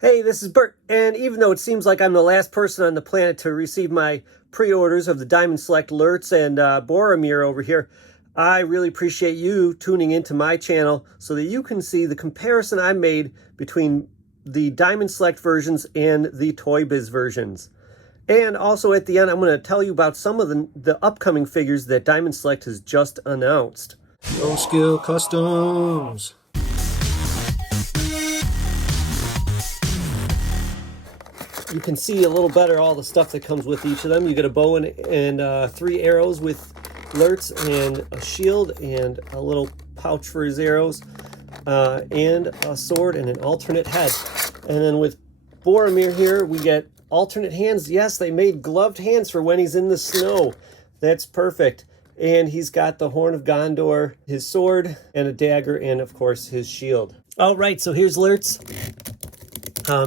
Hey, this is Bert, and even though it seems like I'm the last person on the planet to receive my pre-orders of the Diamond Select Lurtz and Boromir over here, I really appreciate you tuning into my channel so that you can see the comparison I made between the Diamond Select versions and the Toy Biz versions. And also at the end, I'm going to tell you about some of the upcoming figures that Diamond Select has just announced. No Skill Customs. You can see a little better all the stuff that comes with each of them. You get a bow and 3 arrows with Lurtz and a shield and a little pouch for his arrows and a sword and an alternate head. And then with Boromir here, we get alternate hands. Yes, they made gloved hands for when he's in the snow. That's perfect. And he's got the Horn of Gondor, his sword, and a dagger, and of course his shield. All right, so here's Lurtz.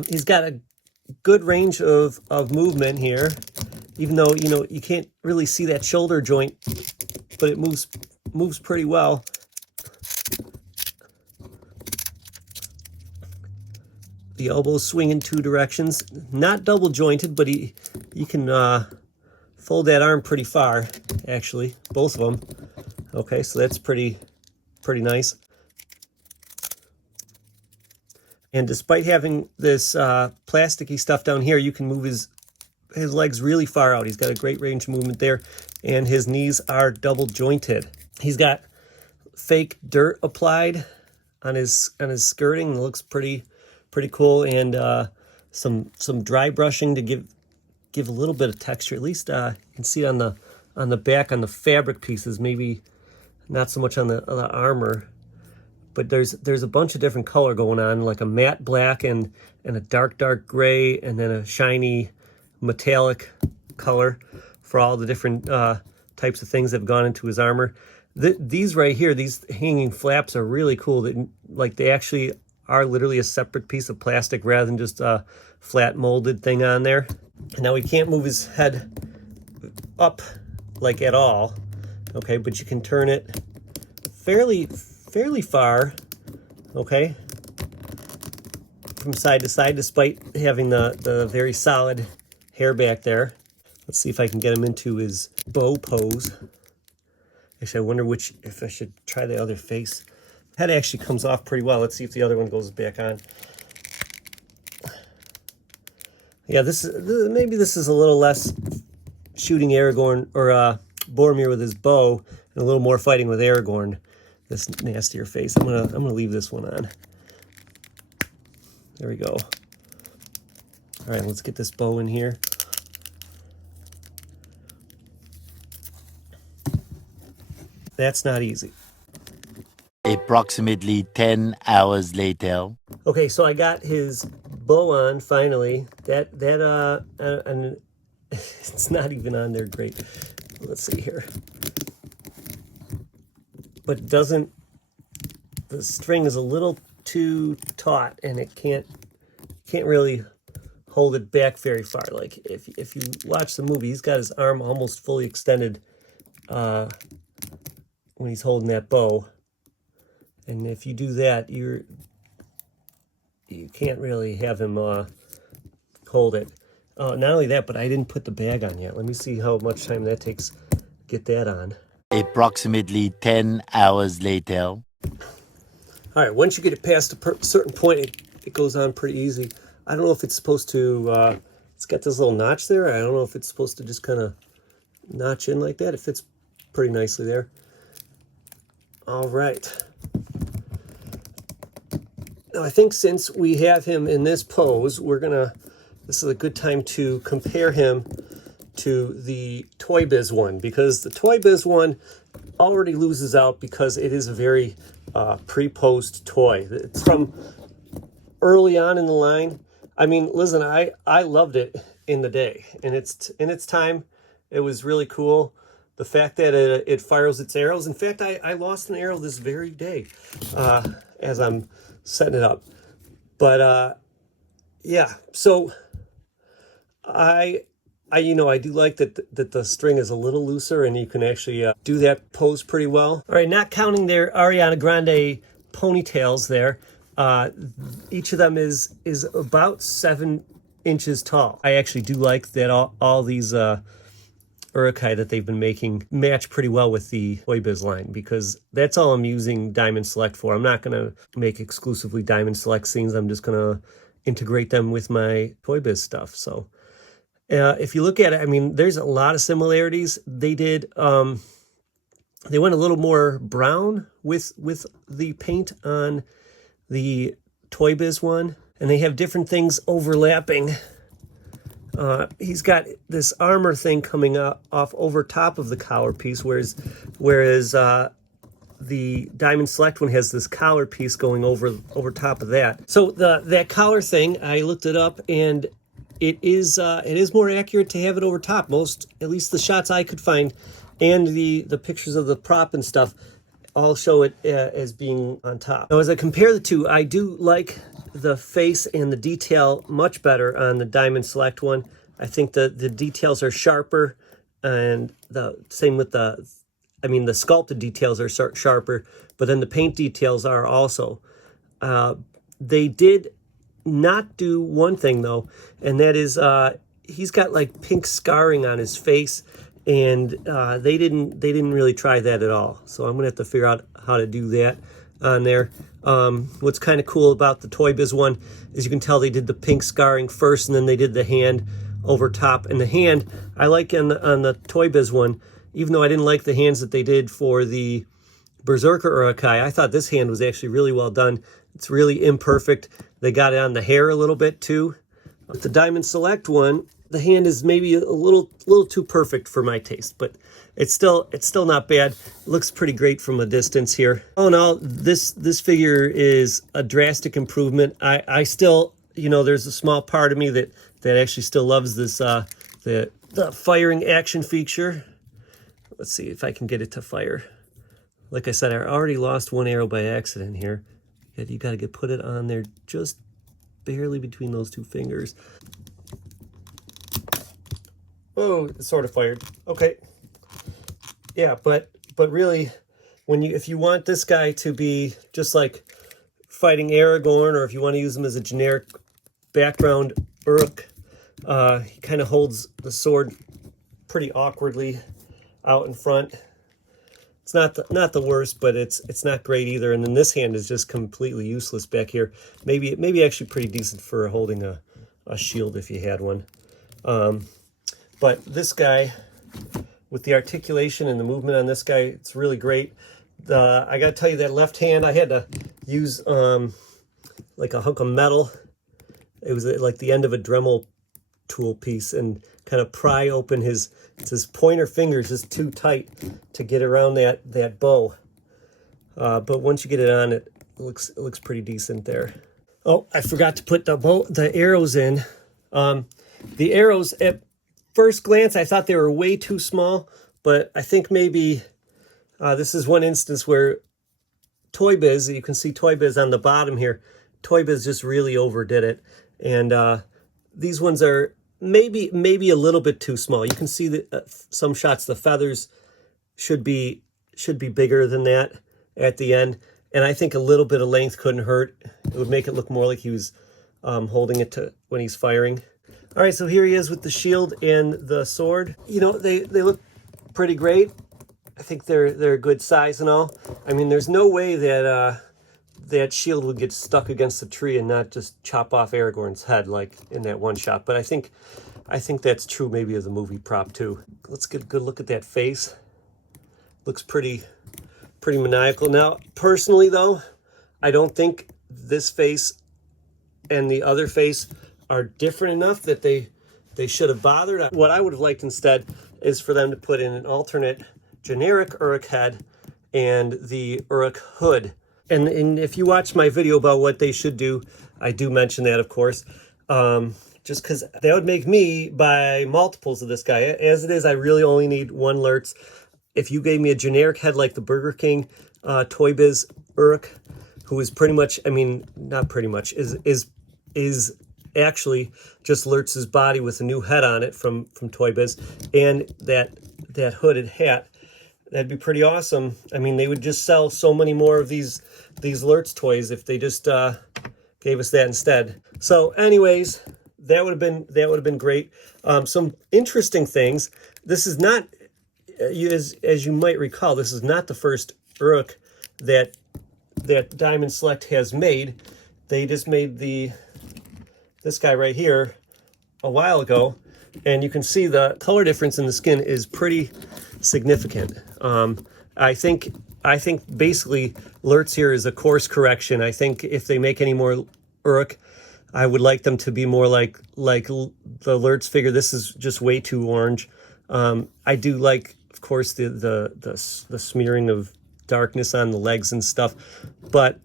He's got a good range of movement here, even though you can't really see that shoulder joint, but it moves pretty well. The elbows swing in 2 directions, not double jointed, but you can fold that arm pretty far, actually, both of them. Okay, so that's pretty nice. And despite having this plasticky stuff down here, you can move his legs really far out. He's got a great range of movement there, and his knees are double jointed. He's got fake dirt applied on his skirting. It looks pretty cool, and some dry brushing to give a little bit of texture. At least you can see it on the back, on the fabric pieces. Maybe not so much on the armor. But there's a bunch of different color going on, like a matte black and a dark gray, and then a shiny metallic color for all the different types of things that have gone into his armor. These right here, these hanging flaps are really cool. They actually are literally a separate piece of plastic rather than just a flat molded thing on there. And now he can't move his head up like at all, okay? But you can turn it fairly far, okay, from side to side, despite having the very solid hair back there. Let's see if I can get him into his bow pose. Actually, I wonder if I should try the other face. Head actually comes off pretty well. Let's see if the other one goes back on. Yeah, maybe this is a little less shooting Aragorn or Boromir with his bow, and a little more fighting with Aragorn. This nastier face. I'm gonna leave this one on. There we go. All right, let's get this bow in here. That's not easy. Approximately 10 hours later. Okay, so I got his bow on finally. And it's not even on there great. Let's see here. But the string is a little too taut, and it can't really hold it back very far. Like if you watch the movie, he's got his arm almost fully extended when he's holding that bow, and if you do that, you can't really have him hold it. Not only that, but I didn't put the bag on yet. Let me see how much time that takes to get that on. Approximately 10 hours later. All right, once you get it past a certain point, it goes on pretty easy. I don't know if it's supposed to, it's got this little notch there. I don't know if it's supposed to just kind of notch in like that. It fits pretty nicely there. All right. Now, I think since we have him in this pose, this is a good time to compare him to the Toy Biz one, because the Toy Biz one already loses out because it is a very pre-posed toy. It's from early on in the line. I mean, listen, I loved it in the day, and in its time, it was really cool. The fact that it fires its arrows. In fact, I lost an arrow this very day as I'm setting it up. But yeah, so I do like that the string is a little looser, and you can actually do that pose pretty well. All right, not counting their Ariana Grande ponytails there, Each of them is about 7 inches tall. I actually do like that all these Uruk-Hai that they've been making match pretty well with the ToyBiz line, because that's all I'm using Diamond Select for. I'm not going to make exclusively Diamond Select scenes. I'm just going to integrate them with my ToyBiz stuff. So if you look at it, I mean, there's a lot of similarities. They did, they went a little more brown with the paint on the ToyBiz one, and they have different things overlapping. He's got this armor thing coming off over top of the collar piece, whereas the Diamond Select one has this collar piece going over top of that. So that collar thing, I looked it up, and it is more accurate to have it over top. Most, at least the shots I could find, and the pictures of the prop and stuff, all show it as being on top. Now, as I compare the two, I do like the face and the detail much better on the Diamond Select one. I think the details are sharper, and the same with the sculpted details are sharper, but then the paint details are also. They did not do one thing though, and that is he's got like pink scarring on his face, and they didn't really try that at all. So I'm gonna have to figure out how to do that on there. What's kind of cool about the ToyBiz one is you can tell they did the pink scarring first, and then they did the hand over top. And the hand, I like on the ToyBiz one, even though I didn't like the hands that they did for the Berserker Uruk-Hai, I thought this hand was actually really well done. It's really imperfect. They got it on the hair a little bit too. With the Diamond Select one, the hand is maybe a little too perfect for my taste, but it's still not bad. It looks pretty great from a distance here. All in all, this figure is a drastic improvement. I still, there's a small part of me that actually still loves this the firing action feature. Let's see if I can get it to fire. Like I said, I already lost one arrow by accident here. You got to put it on there just barely between those two fingers. Oh, it sort of fired. Okay. Yeah, but really, if you want this guy to be just like fighting Aragorn, or if you want to use him as a generic background Uruk, he kind of holds the sword pretty awkwardly out in front. It's not the worst, but it's not great either. And then this hand is just completely useless back here. Maybe actually pretty decent for holding a shield if you had one. But this guy, with the articulation and the movement on this guy, it's really great. I got to tell you, that left hand, I had to use like a hunk of metal. It was like the end of a Dremel tool piece, and kind of pry open his pointer fingers just too tight to get around that bow. But once you get it on, it looks pretty decent there. Oh, I forgot to put the arrows in. The arrows, at first glance, I thought they were way too small, but I think maybe this is one instance where ToyBiz, you can see ToyBiz on the bottom here, ToyBiz just really overdid it. And these ones are maybe a little bit too small. You can see that some shots, the feathers should be bigger than that at the end. And I think a little bit of length couldn't hurt. It would make it look more like he was holding it when he's firing. All right, so here he is with the shield and the sword. They look pretty great. I think they're a good size and all. I mean, there's no way that that shield would get stuck against the tree and not just chop off Aragorn's head like in that one shot. But I think that's true maybe of the movie prop too. Let's get a good look at that face. Looks pretty maniacal. Now, personally though, I don't think this face and the other face are different enough that they should have bothered. What I would have liked instead is for them to put in an alternate generic Uruk head and the Uruk hood. And if you watch my video about what they should do, I do mention that, of course, just because that would make me buy multiples of this guy. As it is, I really only need one Lurtz. If you gave me a generic head like the Burger King ToyBiz Uruk, who is pretty much, I mean, not pretty much, is actually just Lurtz's body with a new head on it from ToyBiz, and that hooded hat, That'd be pretty awesome. I mean, they would just sell so many more of these Lurtz toys if they just gave us that instead. So anyways, that would have been great. Some interesting things. This is not, as you might recall, this is not the first Uruk that Diamond Select has made. They just made this guy right here a while ago, and you can see the color difference in the skin is pretty significant. I think basically Lurtz here is a course correction. I think if they make any more Uruk, I would like them to be more like the Lurtz figure. This is just way too orange. I do like, of course, the smearing of darkness on the legs and stuff, but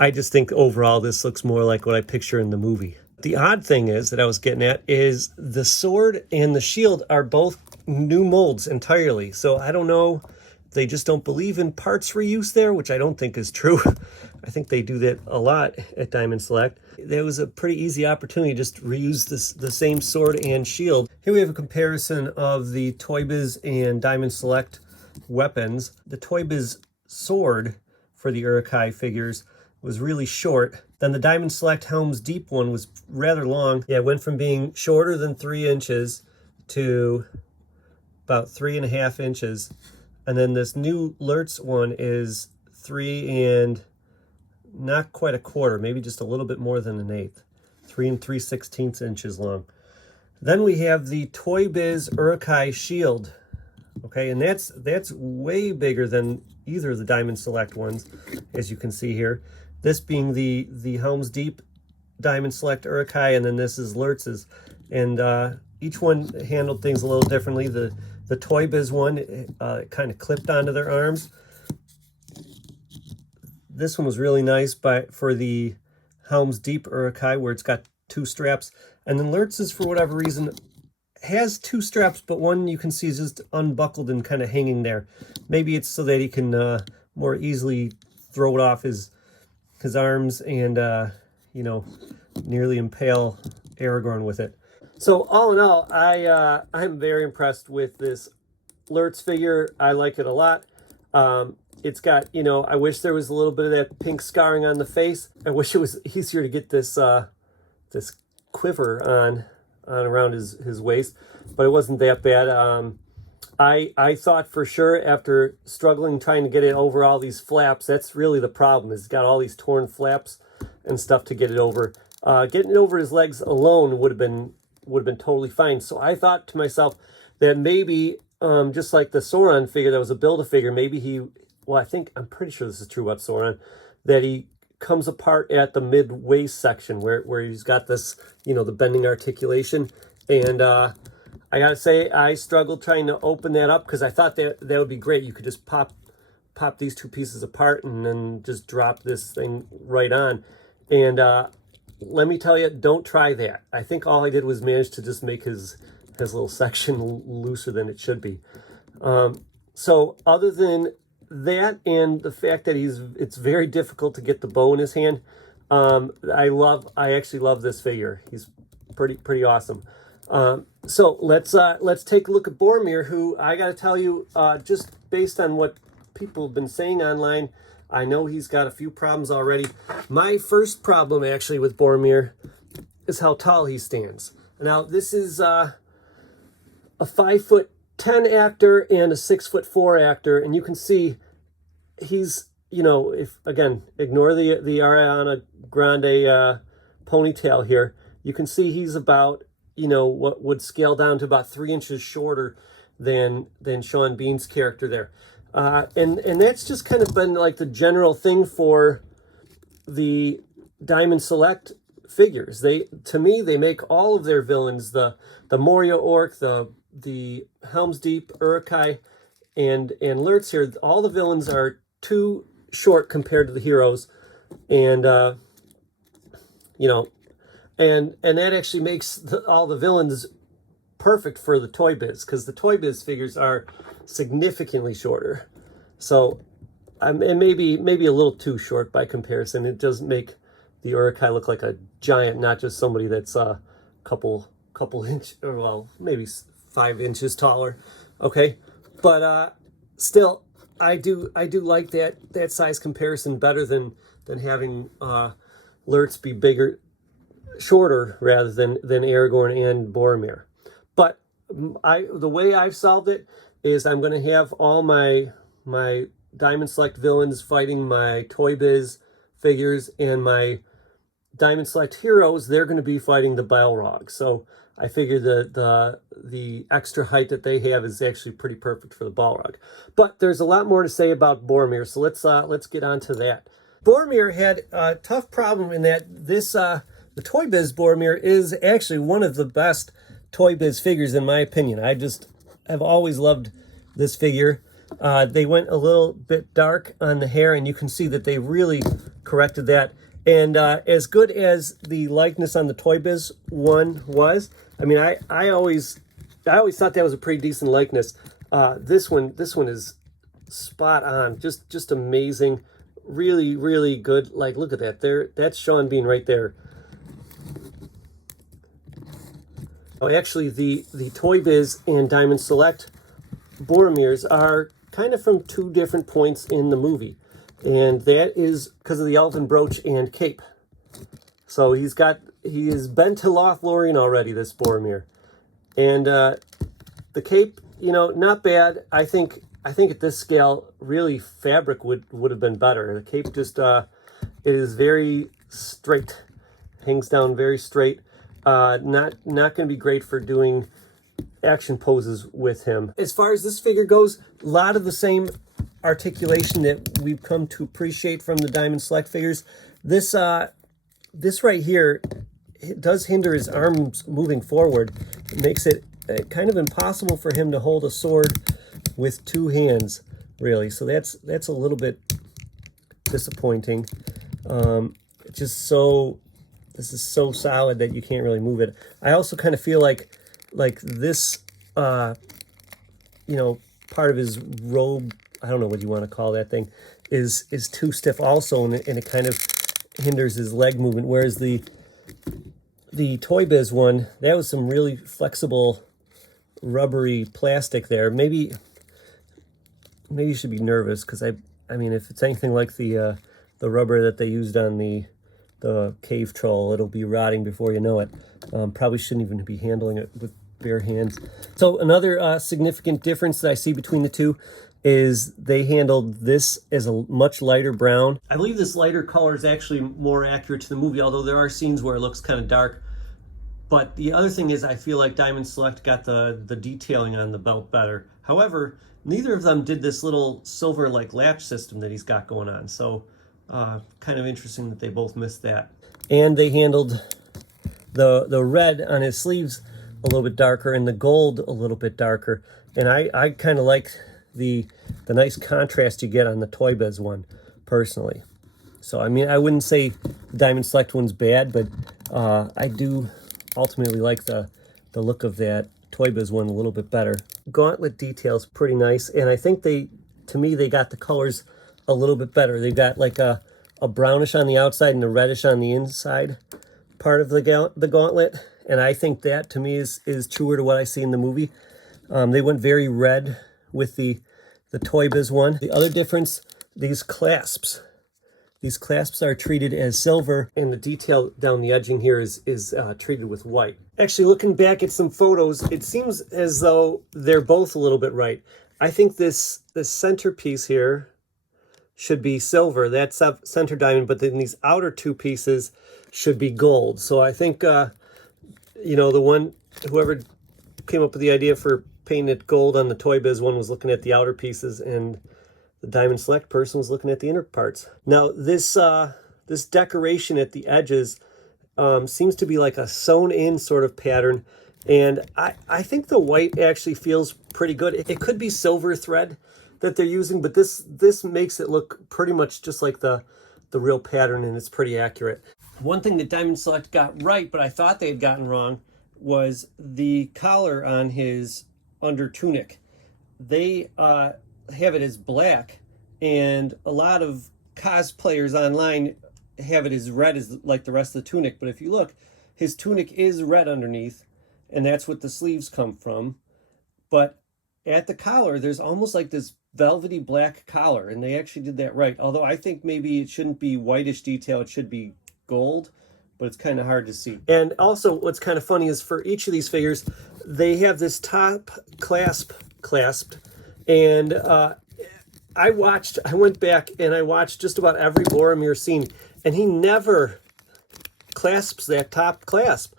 I just think overall this looks more like what I picture in the movie. The odd thing is that I was getting at is the sword and the shield are both new molds entirely. So I don't know, they just don't believe in parts reuse there, which I don't think is true. I think they do that a lot at Diamond Select. There was a pretty easy opportunity to just reuse the same sword and shield. Here we have a comparison of the ToyBiz and Diamond Select weapons. The ToyBiz sword for the Uruk-Hai figures was really short. Then the Diamond Select Helm's Deep one was rather long. Yeah, it went from being shorter than 3 inches to about 3.5 inches. And then this new Lurtz one is 3 and not quite a quarter, maybe just a little bit more than 1/8. 3 3/16 inches long. Then we have the ToyBiz Uruk-Hai shield. Okay, and that's way bigger than either of the Diamond Select ones, as you can see here. This being the Helm's Deep Diamond Select Uruk-Hai, and then this is Lurtz's. And each one handled things a little differently. The ToyBiz one kind of clipped onto their arms. This one was really nice for the Helm's Deep Uruk-Hai, where it's got 2 straps. And then Lurtz's, for whatever reason, has 2 straps, but one you can see is just unbuckled and kind of hanging there. Maybe it's so that he can more easily throw it off his arms and, you know, nearly impale Aragorn with it. So all in all, I'm very impressed with this Lurtz figure. I like it a lot. It's got, you know, I wish there was a little bit of that pink scarring on the face. I wish it was easier to get this this quiver on around his waist, but it wasn't that bad. I thought for sure, after struggling trying to get it over all these flaps, that's really the problem, is it's got all these torn flaps and stuff to get it over. Getting it over his legs alone would have been totally fine. So I thought to myself that maybe, just like the Sauron figure that was a Build-A-Figure, maybe I'm pretty sure this is true about Sauron, that he comes apart at the mid-waist section where he's got this, you know, the bending articulation. And I gotta say, I struggled trying to open that up, because I thought that would be great. You could just pop these 2 pieces apart and then just drop this thing right on. And let me tell you, don't try that. I think all I did was manage to just make his little section looser than it should be. So other than that, and the fact that it's very difficult to get the bow in his hand, I actually love this figure. He's pretty awesome. So let's take a look at Boromir, who I gotta tell you, just based on what people have been saying online, I know he's got a few problems already. My first problem actually with Boromir is how tall he stands. Now this is a 5'10" actor and a 6'4" actor, and you can see he's, you know, if again, ignore the Ariana Grande ponytail here, you can see he's about, you know, what would scale down to about 3 inches shorter than Sean Bean's character there. And that's just kind of been like the general thing for the Diamond Select figures. To me, they make all of their villains, the Moria Orc, the Helm's Deep, Uruk-Hai, and Lurtz here, all the villains are too short compared to the heroes. And, you know, and that actually makes all the villains perfect for the ToyBiz, because the ToyBiz figures are significantly shorter. So it may be a little too short by comparison. It does make the Uruk-Hai look like a giant, not just somebody that's a couple inch, or well, maybe 5 inches taller. Okay, but Still, I do like that size comparison better than having Lurtz be bigger, shorter rather than Aragorn and Boromir. But the way I've solved it is I'm going to have all my Diamond Select villains fighting my Toy Biz figures, and my Diamond Select heroes, they're going to be fighting the Balrog. So I figure the extra height that they have is actually pretty perfect for the Balrog. But there's a lot more to say about Boromir, so let's get on to that. Boromir had a tough problem in that the Toy Biz Boromir is actually one of the best Toy Biz figures in my opinion. I just have always loved this figure. They went a little bit dark on the hair, and you can see that they really corrected that. And as good as the likeness on the Toy Biz one was, I mean, I always thought that was a pretty decent likeness. This one is spot on, just amazing, really, really good. Like, look at that there. That's Sean Bean right there. Oh, actually, the Toy Biz and Diamond Select Boromirs are kind of from two different points in the movie, and that is because of the elven brooch and cape. So he has been to Lothlorien already, this Boromir, and the cape, you know, not bad. I think at this scale, really fabric would have been better. The cape just it is very straight, hangs down very straight. Not going to be great for doing action poses with him. As far as this figure goes, a lot of the same articulation that we've come to appreciate from the Diamond Select figures. This right here, it does hinder his arms moving forward. It makes it kind of impossible for him to hold a sword with two hands, really. So that's a little bit disappointing. This is so solid that you can't really move it. I also kind of feel like this, you know, part of his robe, I don't know what you want to call that thing, is too stiff also, and it kind of hinders his leg movement. Whereas the Toy Biz one, that was some really flexible, rubbery plastic there. Maybe you should be nervous, because I mean, if it's anything like the rubber that they used on the cave troll, it'll be rotting before you know it. Probably shouldn't even be handling it with bare hands. So another significant difference that I see between the two is they handled this as a much lighter brown. I believe this lighter color is actually more accurate to the movie, although there are scenes where it looks kind of dark. But the other thing is, I feel like Diamond Select got the detailing on the belt better. However, neither of them did this little silver like latch system that he's got going on. So kind of interesting that they both missed that. And they handled the red on his sleeves a little bit darker, and the gold a little bit darker. And I kind of like the nice contrast you get on the Toy Biz one, personally. So, I mean, I wouldn't say the Diamond Select one's bad, but I do ultimately like the look of that Toy Biz one a little bit better. Gauntlet detail's pretty nice, and I think to me, they got the colors a little bit better. They've got like a brownish on the outside and a reddish on the inside part of the gauntlet, and I think that, to me, is truer to what I see in the movie. They went very red with the Toy Biz one. The other difference, these clasps are treated as silver, and the detail down the edging here is treated with white. Actually, looking back at some photos, it seems as though they're both a little bit right. I think this centerpiece here should be silver. That's a center diamond, but then these outer two pieces should be gold. So I think, you know, whoever came up with the idea for painting it gold on the Toy Biz one was looking at the outer pieces, and the Diamond Select person was looking at the inner parts. Now, this decoration at the edges seems to be like a sewn-in sort of pattern, and I think the white actually feels pretty good. It could be silver thread that they're using, but this makes it look pretty much just like the real pattern, and it's pretty accurate. One thing that Diamond Select got right, but I thought they had gotten wrong, was the collar on his under tunic. They have it as black, and a lot of cosplayers online have it as red as like the rest of the tunic. But if you look, his tunic is red underneath, and that's what the sleeves come from. But at the collar, there's almost like this velvety black collar, and they actually did that right. Although I think maybe it shouldn't be whitish detail, it should be gold, but it's kind of hard to see. And also what's kind of funny is for each of these figures, they have this top clasped, and I went back and I watched just about every Boromir scene, and he never clasps that top clasp.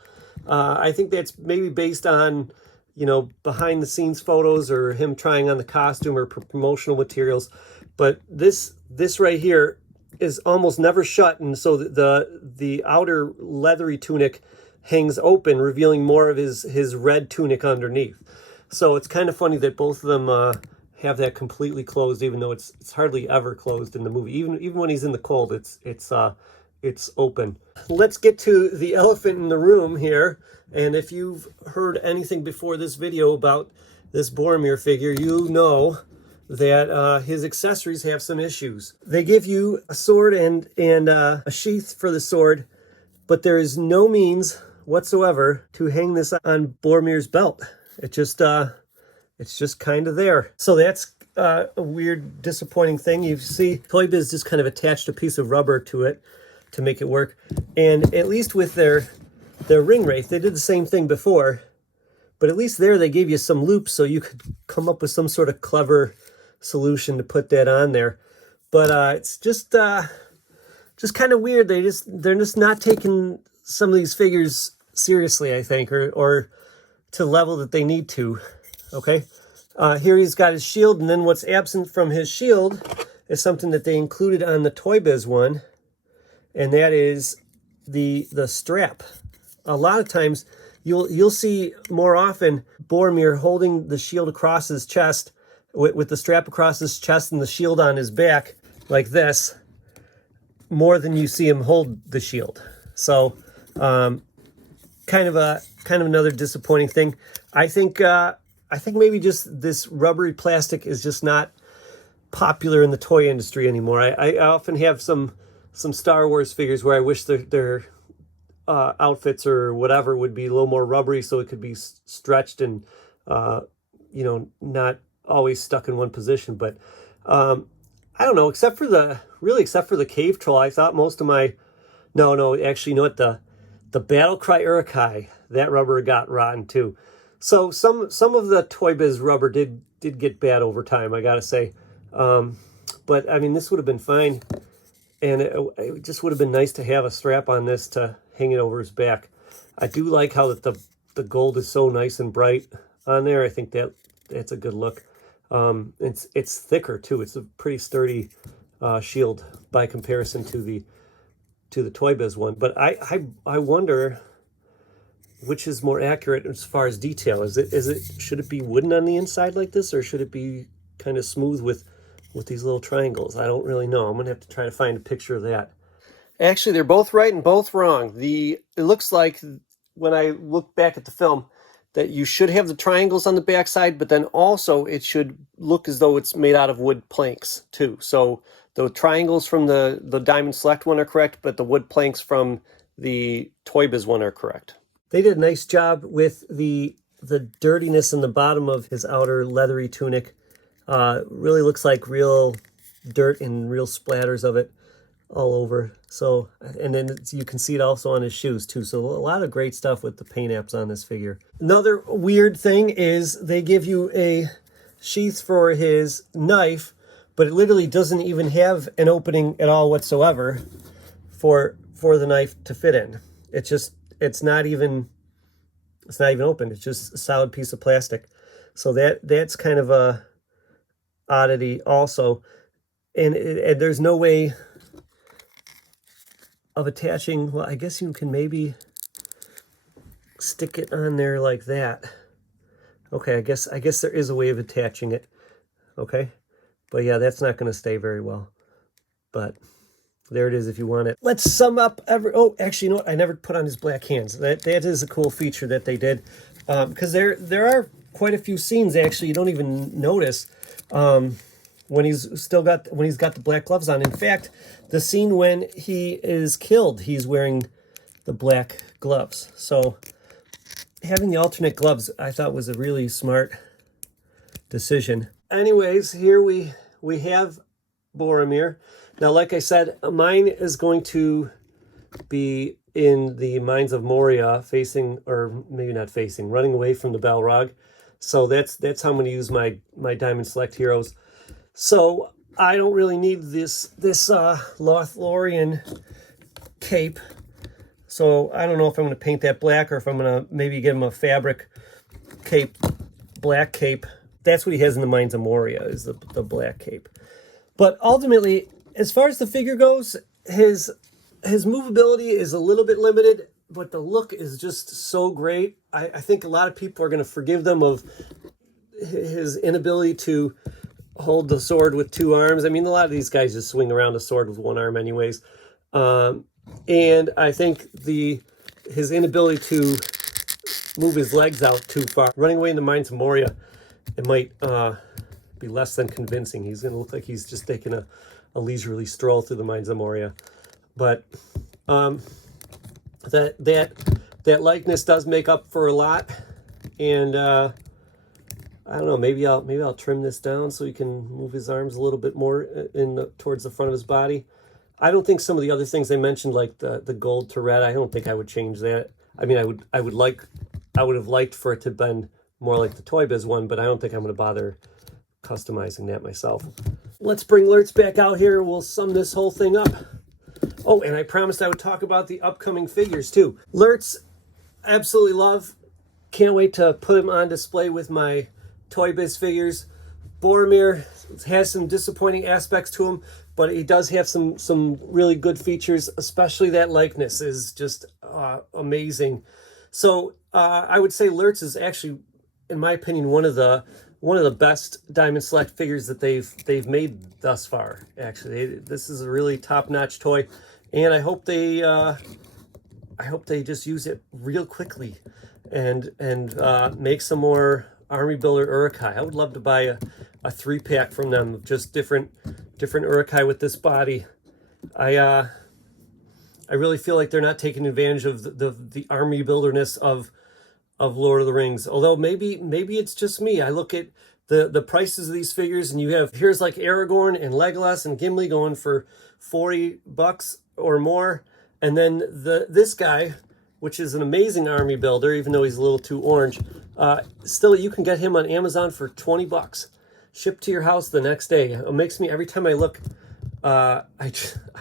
I think that's maybe based on, you know, behind the scenes photos or him trying on the costume or promotional materials. But this right here is almost never shut, and so the outer leathery tunic hangs open, revealing more of his red tunic underneath. So it's kind of funny that both of them have that completely closed, even though it's hardly ever closed in the movie. Even when he's in the cold, it's open. Let's get to the elephant in the room here. And if you've heard anything before this video about this Boromir figure, you know that his accessories have some issues. They give you a sword and a sheath for the sword, but there is no means whatsoever to hang this on Boromir's belt. It's just kind of there. So that's a weird, disappointing thing. You see, ToyBiz just kind of attached a piece of rubber to it to make it work. And at least with their ring wraith, they did the same thing before, but at least there they gave you some loops so you could come up with some sort of clever solution to put that on there. But it's just kind of weird. They're just not taking some of these figures seriously, I think, or to the level that they need to. Okay, here he's got his shield, and then what's absent from his shield is something that they included on the ToyBiz one, and that is the strap. A lot of times you'll see more often Boromir holding the shield across his chest, with the strap across his chest and the shield on his back like this, more than you see him hold the shield. So kind of another disappointing thing. I think maybe just this rubbery plastic is just not popular in the toy industry anymore. I often have some Star Wars figures where I wish their outfits or whatever would be a little more rubbery, so it could be stretched and not always stuck in one position. But I don't know, except for the cave troll, I thought most of my actually, you know what, the battle cry Uruk-Hai, that rubber got rotten too. So some of the ToyBiz rubber did get bad over time, I gotta say. But I mean, this would have been fine, and it just would have been nice to have a strap on this to hang it over his back. I do like how the gold is so nice and bright on there. I think that's a good look. It's thicker too. It's a pretty sturdy shield by comparison to the ToyBiz one. But I wonder which is more accurate as far as detail. Should it be wooden on the inside like this, or should it be kind of smooth with these little triangles? I don't really know. I'm gonna have to try to find a picture of that. Actually, they're both right and both wrong. It looks like, when I look back at the film, that you should have the triangles on the backside, but then also it should look as though it's made out of wood planks too. So the triangles from the Diamond Select one are correct, but the wood planks from the ToyBiz one are correct. They did a nice job with the dirtiness in the bottom of his outer leathery tunic. Really looks like real dirt and real splatters of it all over. So, and then you can see it also on his shoes too. So a lot of great stuff with the paint apps on this figure. Another weird thing is they give you a sheath for his knife, but it literally doesn't even have an opening at all whatsoever for the knife to fit in. It's not even open. It's just a solid piece of plastic. So that's kind of a oddity also. And there's no way of attaching. Well, I guess you can maybe stick it on there like that. Okay, I guess there is a way of attaching it. Okay, but yeah, that's not going to stay very well. But there it is if you want it. Let's sum up oh, actually, you know what? I never put on his black hands. That is a cool feature that they did, because there are quite a few scenes actually you don't even notice when he's got the black gloves on. In fact, the scene when he is killed, he's wearing the black gloves. So having the alternate gloves, I thought, was a really smart decision. anyways, here we have Boromir. Now, like I said, mine is going to be in the Mines of Moria, facing, or maybe not facing, running away from the Balrog. So that's how I'm going to use my Diamond Select heroes. So I don't really need this Lothlorien cape. So I don't know if I'm going to paint that black or if I'm going to maybe give him a fabric cape, black cape. That's what he has in the Mines of Moria, is the black cape. But ultimately, as far as the figure goes, his movability is a little bit limited, but the look is just so great. I think a lot of people are going to forgive them of his inability to hold the sword with two arms. I mean, a lot of these guys just swing around a sword with one arm anyways. And I think his inability to move his legs out too far, running away in the Mines of Moria, it might be less than convincing. He's going to look like he's just taking a leisurely stroll through the Mines of Moria. But that likeness does make up for a lot, and I don't know. Maybe I'll trim this down so he can move his arms a little bit more towards the front of his body. I don't think some of the other things I mentioned, like the gold Tourette, I don't think I would change that. I mean, I would have liked for it to have been more like the Toy Biz one, but I don't think I'm going to bother customizing that myself. Let's bring Lurtz back out here. We'll sum this whole thing up. Oh, and I promised I would talk about the upcoming figures too. Lurtz, absolutely love. Can't wait to put him on display with my Toy Biz figures. Boromir has some disappointing aspects to him, but he does have some really good features, especially that likeness is just amazing. So I would say Lurtz is actually, in my opinion, one of the best Diamond Select figures that they've made thus far. Actually, this is a really top-notch toy, and I hope they just use it real quickly and make some more Army Builder Uruk-Hai. I would love to buy a 3-pack from them of just different Uruk-Hai with this body. I really feel like they're not taking advantage of the army builderness of Lord of the Rings. Although maybe it's just me. I look at the prices of these figures, and here's like Aragorn and Legolas and Gimli going for $40 or more, and then this guy, which is an amazing army builder, even though he's a little too orange, still you can get him on Amazon for $20, shipped to your house the next day. It makes me, every time I look, I'm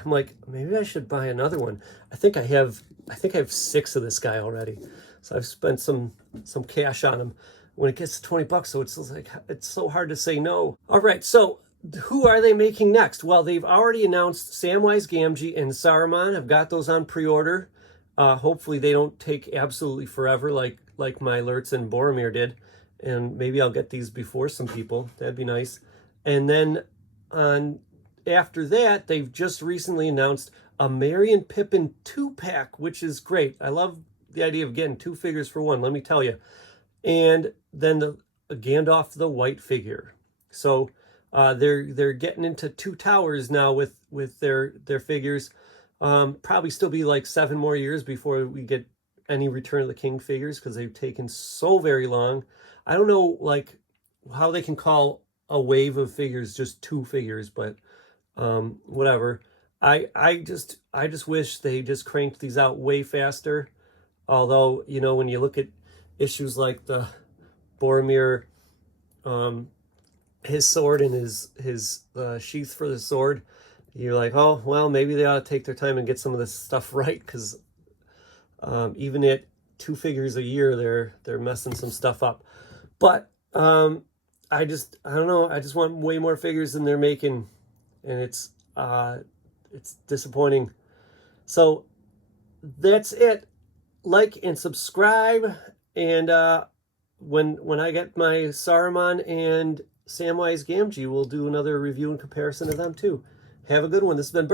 like, maybe I should buy another one. I think I have 6 of this guy already. So I've spent some cash on him when it gets to $20. So it's so hard to say no. All right, so who are they making next? Well, they've already announced Samwise Gamgee and Saruman. I've got those on pre-order. Hopefully they don't take absolutely forever like my Lurtz and Boromir did. And maybe I'll get these before some people. That'd be nice. And then after that, they've just recently announced a Merry and Pippin 2-pack, which is great. I love the idea of getting 2 figures for one, let me tell you. And then the Gandalf the White figure. So they're getting into 2 towers now with their figures. Probably still be like 7 more years before we get any Return of the King figures, because they've taken so very long. I don't know like how they can call a wave of figures just 2 figures, but whatever. I just wish they just cranked these out way faster. Although, you know, when you look at issues like the Boromir, his sword and his sheath for the sword, you're like, oh, well, maybe they ought to take their time and get some of this stuff right, because even at 2 figures a year, they're messing some stuff up. But I don't know. I just want way more figures than they're making, and it's disappointing. So that's it. Like and subscribe, and when I get my Saruman and Samwise Gamgee, we'll do another review and comparison of them too. Have a good one. This has been Bert.